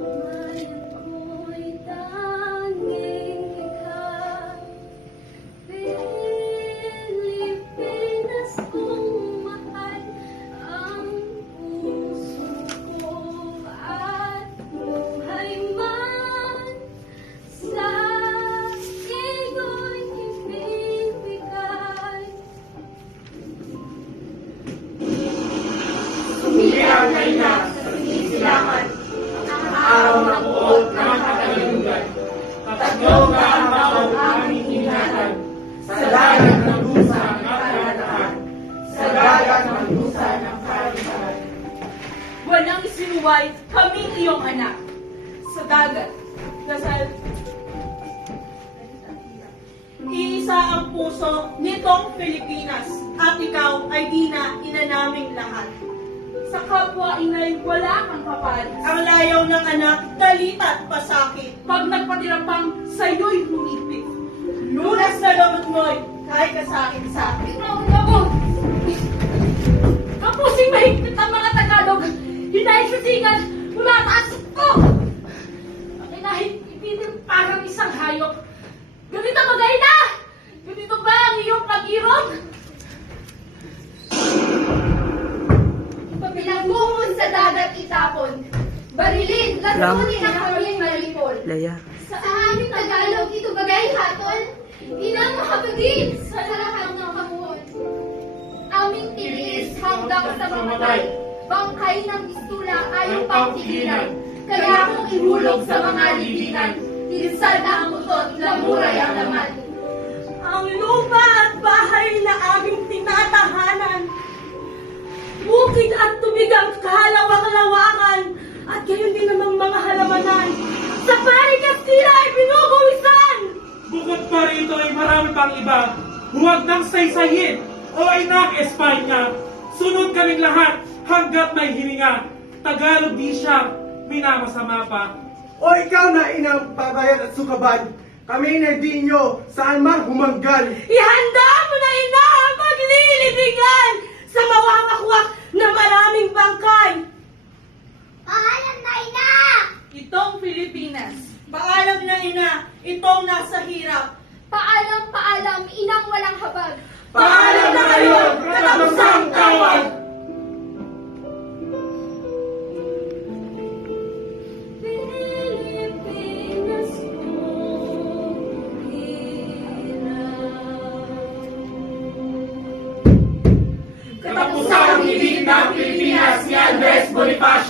Bayan ko'y tanging likha, Pilipinas kong mahal, ang puso ko at buhay man sa igo'y ibibigay. Sumilaw na ina sa sinisilangan, ang araw ng buot ng katalinugan. Katagyaw ka ang baong aming hinatan, sa dagat ng dusa ng kalatahan, sa dagat ng dusa ng kalatahan. Walang isinuway, kami iyong anak. Sa dagat, dasal. Iisa ang puso nitong Pilipinas, at ikaw ay ina naming lahat. Sa kapwa inay, wala kang kapal. Ang layaw ng anak, galit at pasakit. Pag nagpatirapang, sa'yo'y humipit. Lunas na loob mo'y, kahit kasakit-sakit. Kapusing mahigpit ang mga Tagalog. Hinay sa sigan, tumataas ko! Ang inahit, ipitin parang isang hayop. Ganito ba, Gaina? Ganito ba ang iyong pag-irog? Pinagmumon sa dagat itapon, barilin, lasunin ang kaming malipol. Laya. Sa aming Tagalog, ito bagay hatol, inang makapagin sa lahat ng kamuon. Aming tiniis hanggang sa mamatay, bangkay ng istula ayaw pang tigilan. Kaya akong ihulog sa mga libigan, tinsad ang utot, lamuray ang laman. Ang lupa at bahay na aming tinatahanan, bukid at tubig ang kalawang-lawangan, at gayon din namang mga halamanan. Sa Pari Castilla ay binubuwisan! Bukod pa rito ay marami pang iba, huwag nang saysayin o inang Espanya. Sunod kaming lahat hanggat may hininga. Tagalog di siya, minamasama pa. O ikaw na inang pagayan at sukaban, kami na di nyo saan man humanggal. Ihanda mo na ina ang paglilibingan sa mawawakwak na maraming bangkay. Paalam na ina! Itong Pilipinas, paalam na ina, itong nasa hirap. Paalam, paalam, inang walang habag. Paalam na kayo, katapusang kawal! Pilipinas kong Katapusang hiling ng Pilipinas ni Andres Bonifacio.